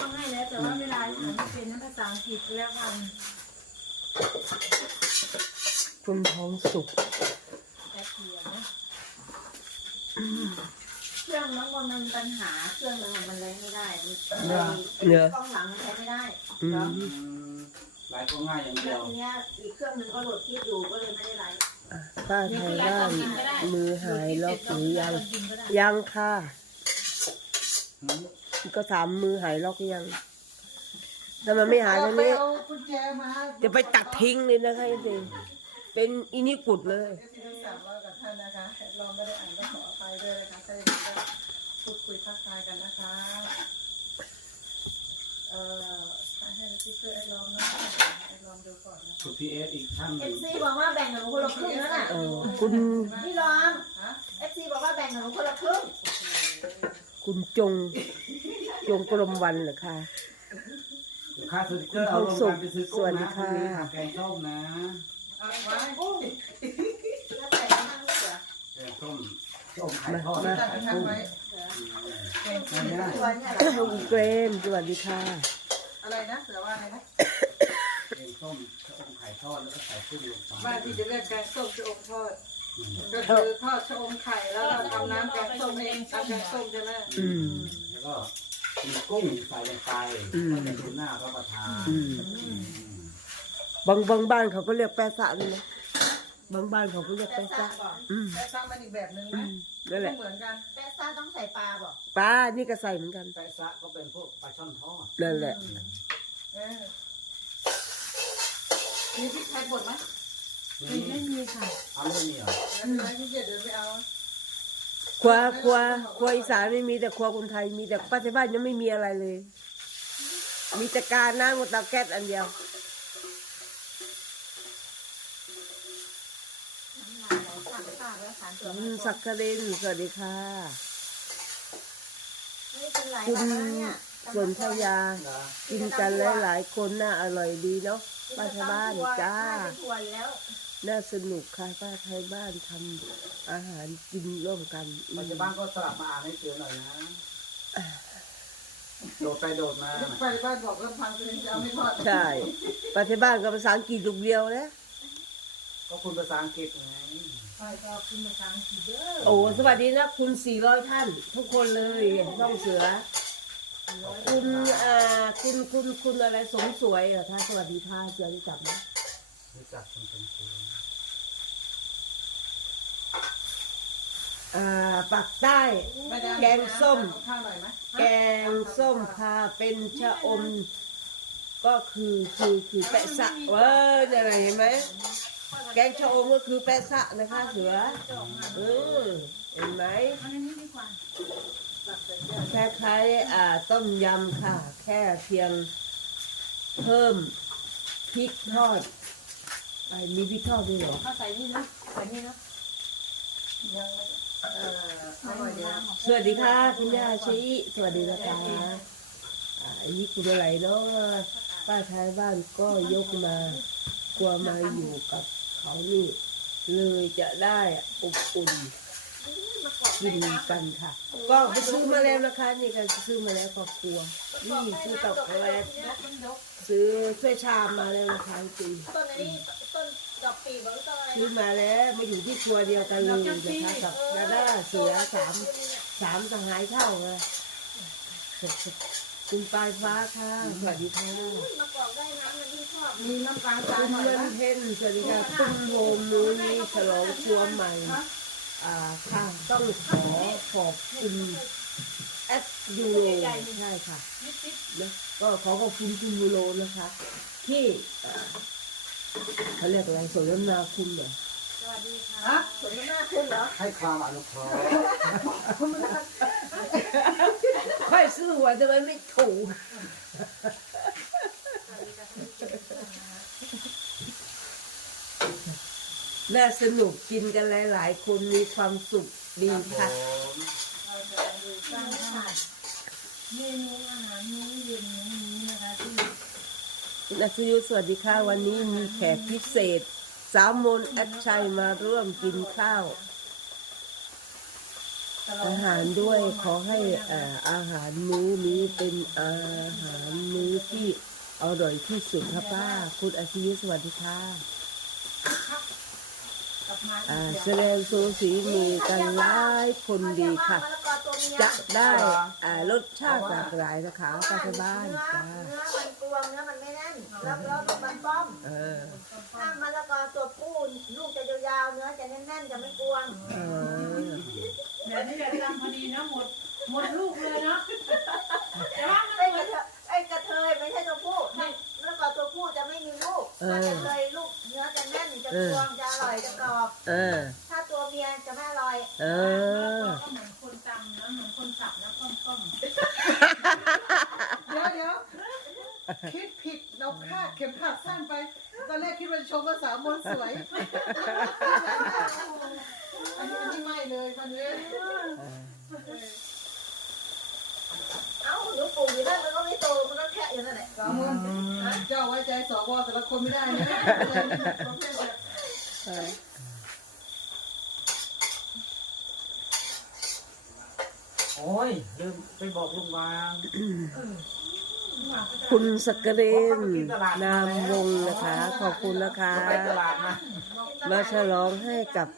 ต้องให้แล้วแต่ว่าเวลาอ่านไม่เป็นนั้นภาษาอังกฤษแล้วกันคุณทองสุขแป๊บเดียวนะเครื่องน้องบอลมันมีปัญหาเครื่องนึงมันเลยไม่ได้มันเนื้อกล้องหลังมันใช้ไม่ได้อืเนาะมอืมหลายก็ง่ายอย่างเดีแล้ยววทีเนี้ยอีกเครื่องหนึงก็โหลดคลิปอยู่ก็เลยไม่ได้ไลฟ์ป้าไทยบ้านมือหายล็อกหรือยังยังค่ะหืม ก็ถามมือหายล็อกหรือยังถ้ามันไม่หายตอนนี้เอากุญแจมาจะไปตัดทิ้งเลยนะคะจริงเป็นอินิกุดเลยเอฟซีทั้งสามร้อยกับท่านนะคะ เราไม่ได้อ่านก็ขออภัยด้วยนะคะถ้าอย่างนั้นก็พูดคุยทักทายกันนะคะ เอ่อให้พี่เพื่อไอ้ลองนะไอ้ลองดูก่อนนะคะคุณพีเอสอีกท่านหเอนึ่งฟซีบอกว่าแบ่งหนูคนละครึ่งนั่นน่ะเออคุณพี่รอมฮะเอฟซีบอกว่าแบ่งหนูคนละครึ่งคุณจง จงกรมวันเหรอคะลูกค้าสติกเกอร์เอาลงกันไปซื้อสกุ้วังสดีนะค่ะพรุ่งนี้ทำแกงส้มนะเอาไว้กุ้งแล้วใส่กระมังด้วยเหรอแกงส้มส้มไข่ทอดมาตั้งกระทะไว้เก่งอันเนี้ยตัวเนี่ยเหรอคุณเกรนสวัสดีค่ะ อะไรนะเสือว่าอะไรนะแกงส้มชะอมไข่ทอดแล้วก็ใส่กุ้งลงไปบ้านที่จะเรียกแกงส้มชะอมทอดอืมก็คือทอดชะอมไข่แล้วเราทำน้ำแกงส้มเองทำแกงส้มใช่ไหมอืมแล้วก็ มีกุ้งใส่ลงไปอืม ก็จะดูหน้ารับประทานอืมอืมบางบางบ้านเขาก็เรียกแปะซะนี่นะบางบ้านเขาก็เรียกแป๊แปะซ่าซะบอกอืมแต่สร้างมันอีกแบบหนึ่งอืนะมนั่นแหไม่ละเหมือนกันแป๊ซ่าต้องใส่ปลาบอกปลานี่ก็ใส่เหมือนกันแปะซะก็เป็นพวกปลาช่อนทอดนั่นแหละ เออมีพริกไทยป่นไหมนี่ไม่มีค่ะเอาเรื่องนี้เหรอแล้วมีไหมพี่เกียรติเดินไปเอา ครัวครัวครัวอีสานไม่มีแต่ครัวคนไทยมีแต่ป้าที่บ้านยังไม่มีอะไรเลย มีแต่การน้ำกับเตาแก๊สอันเดียวสั่งข้าวแล้วสารตัวคุณสักกรินสวัสดีค่ะคุณส่วนพยาเหรอกินกันหลายๆคนน่าอร่อยดีเนาะป้าไทยบ้านจ้า นถั่วอยู่แล้วน่าสนุกค่ะป้าไทยบ้านทำอาหารกินร่วมกันอืมปัจจุบันก็สลับมาอ่านให้เสือหน่อยนะ โดดไปโดดมาไปบ้านบอกลำพังตัวเองจะเอาไม่ทอดใช่ป้าไทยบ้านกับภาษาอังกฤษลูกเดียวนะก็คุณภาษาอังกฤษไงใช่ก็ขึ้นมาสังกีเด้อโอ้สวัสดีนะคุณ 400 ท่าน ทุกคนเลยน้องเสือ คุณอ่าคุณคุณคุณอะไรสมสวยเหรอท่าสวัสดีค่ะเสือรู้จักไหม รู้จักคุณเป็นครูอ่าปักใต้ไม่ได้แกงส้มเอาข้าวหน่อยไหมแกงส้มพาเป็นชะอม ก็คือคือคือแปะสะเว้ยอะไรเห็นไหมแกงชะอมก็คือแปะสะนะคะเสือเออเห็นไหมอันนี้ดีกว่าคล้ายๆอ่าต้มยำค่ะ แค่เพียงเพิ่มพริกทอดไอ้ มีพริกทอดด้วยเหรอเขาใส่นี่นะใส่นี่นะยังไม่เอ่ออร่อยดีนะสวัสดีค่ะคุณย่าชีสวัสดีนะคะอ่าอันนี้คืออะไรเนาะป้าท้ายบ้านก็ยกมากลัวมาอยู่กับเขานี่เลยจะได้อบอุ่นกินกันค่ะ ก็ไปซื้อมาแล้วนะคะนี่ก็ซื้อมาแล้วครอบครัวนี่ซื้อเตาแกรบซื้อถ้วยชามมาแล้วนะคะจริง ต้นนี้ต้น ดอกปีบหรือต้นอะไรซื้อมาแล้วมาอยู่ที่ครัวเดียวกันเลยนะคะกับดาด้าเสือสามสามสหายเท่าเลยคุณปลายฟ้าค่ะสวัสดีค่ะมะกอกได้น้ำมันที่ชอบมีน้ำปลาจาคุนณหน่อยเงินนะเพ็ญสวัสดีค่ะคุณโฮมมูนี่ฉลองครัวใหม่อ่าค่ะต้องขอขอบคุณแอดยูโรใช่ค่ะนะก็ขอขอบคุณคุณยูโรนะคะ ที่ เอ่อเขาเรียกอะไรสมน้ำหนาคุณเหรอสวัสดีค่ะฮะสมน้าคุณเหรอให้ความอนุเคราะห์ค่อยซื้อหัวยแต่มันไม่ถูกน่าสนุกกินกันหลาย ๆ คนมีความสุขดีครับผค่ะมเราจะดูสร้างค่ะเมนูอาหารมื้อเย็นมื้อนี้นะคะที่ คุณอัศยุสวัสดีค่ะวันนี้มีแขกพิเศษ สาวมนแอดชัยมาร่วมกินข้าว อาหารด้วยขอให้อ่ออาหารมื้อนี้เป็นอาหารมื้อที่อร่อยที่สุดค่ะป้า คุณอาชีสวัสดีค่ะกับไม้อ่าแสดงโซสีมีกันหลายคนดีค่ะ จะได้อ่ารสชาติหลากหลายนะคะป้าที่บ้านเนื้อจ้า เนื้อมันกลวงเนื้อมันไม่แน่นแล้วแล้วมันป้อมเออถ้ามะละกอตัวผู้ลูกจะยาวๆเนื้อจะแน่นๆจะไม่กลวงเออเดี๋ยวนี้เดี๋ยวทำพอดีนะหมดหมดลูกเลยเนาะแต่ว่ามันไอ้กระเทยไอ้กระเทยไม่ใช่ตัวผู้ถ้ามะละกอตัวผู้จะไม่มีลูกถ้ากระเทยลูกเนื้อจะแน่นจะกลวงจะอร่อยจะกรอบ เออ ถ้าตัวเมียจะไม่อร่อย เออก็เหมือนคนตำนะเหมือนคนสับนะก้มก้มเดี๋ยวเดี๋ยวคิดผิด เราคาดเข็มขัดสั้นไป ตอนแรกคิดว่าชมภาษามนต์สวย อันนี้อันนี้ไม่เลยมันเลยเอ้าหนูปลูกอยู่นั่นมันก็ไม่โตมันก็แค่อยู่นั่นแหละสามนเจ้าไว้ใจสวแต่ละคนไม่ได้นะประเภทแบบโอ้ยลืมไปบอกลุงวาง คุณสกเรนนามวงศ์นะคะ ขอบคุณนะคะไปตลาดนะมาฉลองให้กับ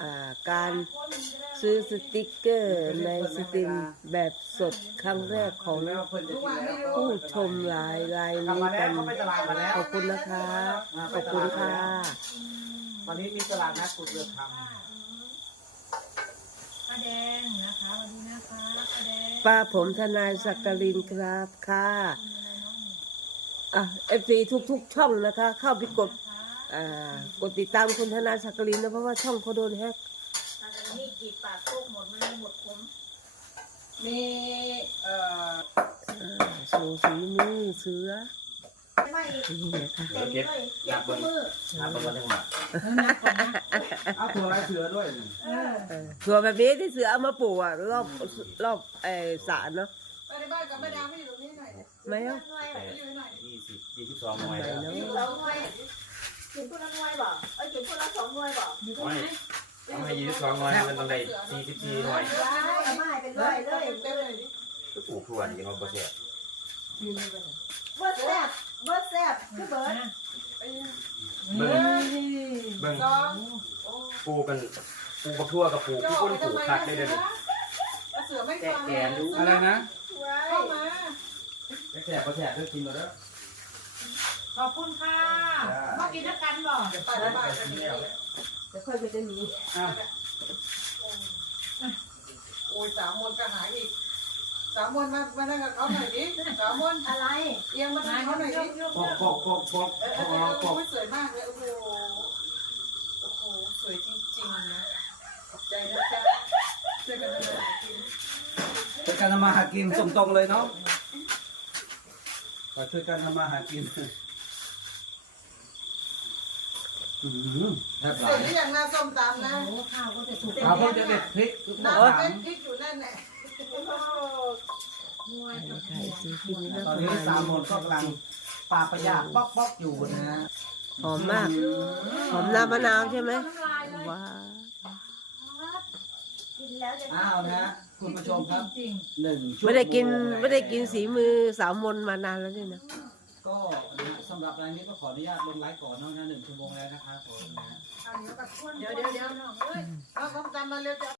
อ่าการซื้อสติกเกอร์ในสตรีมแบบสดครั้งแรกของแล้วเพิ่นจะกินแล้วผู้ชมหลายรายกลับนี้มาแล้กัวนเขาไปตลาดมาแล้วขอบคุณนะคะ ขอบคุณค่ะ วันนี้มีตลาดนัดกุดเรือคป้าแดงนะคะวันนี้นะคะ ป้าแดงป้าผมทนายสักกลินครับค่ะอะเอฟซีทุกๆ ช่องนะคะ เข้าไปกดอ่ากดติดตามคุณทนายสักกลินนะเพราะว่าช่องเขาโดนแฮกมีกี่ปากลูกหมดมันหมดผมมีเอ่อ อ่าโชว์สีมือเสือ ไม่อีกนี่นะคะเต็มเลยเจ็บทุกมือำน้ำมันยังมาเอาถั่วลายเสือด้วยนี่เออถั่วแบบนี้ที่เสือเอามาปลูกอะรอบรอบไอ้สารเนาะไปในบ้านกับแม่ดาวไม่อยู่ตรงนี้หน่อยไม่เอายี่สิบยี่สิบสองหน่วยแล้วเนาะกินสองหน่วยกินคนละหน่วยบ่เอ้ยกินคนละสองหน่วยบ่ตรงไหนต้องให้ยี่สิบสองหน่วยมันต้องได้สี่สิบสี่หน่วยไมาให้เป็นร้อยเลยเลยปลูกทั่วนี่มันก็เสียเบิร์ดแซ่บ เบิร์ดแซ่บคือเบิร์ดไปเบิ่งหนึ่งเบิ่งสองปลูกกันปลูกบักทั่วกับปลูกย่อที่คนไปปลูทำกไมคักนะได้เสืเลอยเสือไม่ฟังแกะดูอะไรนะไว้เข้ามาแฉะก็แฉะเพื่อกินหมดแล้วขอบคุณค่ะมากินด้วยกันบ่เดี๋ยวไปในบ้านกันเดี๋ยวจะค่อยไปได้มีอ้าวโอ้ยสามมนก็หายอีก สามมนมามานั่งกับเขาหน่อยดิสามมนอะไรเอียงมาทางเขาหน่อยดิปอกปอกปอกปอกเออปเอออกเอปอกอสวยมากเลยโอ้โหโอ้โหสวยจริงๆนะขอบใจนะจ๊ะช่วยกันทำมาหากินช่วยกันทำมาหากินส่งตรงเลยเนาะก็ช่วยกันทำมาหากินอืมแทบหเสลาร็จยหรือยังหน้าส้มตำนะโอ้ข้าวก็จะสุกเอาเพิ่งจะเด็ดพริกทุกหน้าอย่างเป็นพริกอยู่นั่นแหละ มวยไข่สีกินนะตอนนี้สามโมนก็กำลังปาปะยาป๊อกป๊อกอยู่นะฮะหอมมาก หอมน้ำมะนาวใช่ไหมน้ำลายเลยว้าวกินแล้วจะอ้าวนะฮะคุณผู้ชมครับจริงหนึ่งชั่วโงไม่ได้กินไม่ได้กินแล้วสีมือสาวมนมานานแล้วนี่นะ ก็นะฮะสำหรับรายนี้ก็ขออนุญาตลงไลฟ์ก่อนเนาะนะหนึ่งชั่วโมงแล้วนะครับผมนะฮะ เดี๋ยวเดี๋ยวเดี๋ยวเอาส้มตำมาเร็วจ้ะ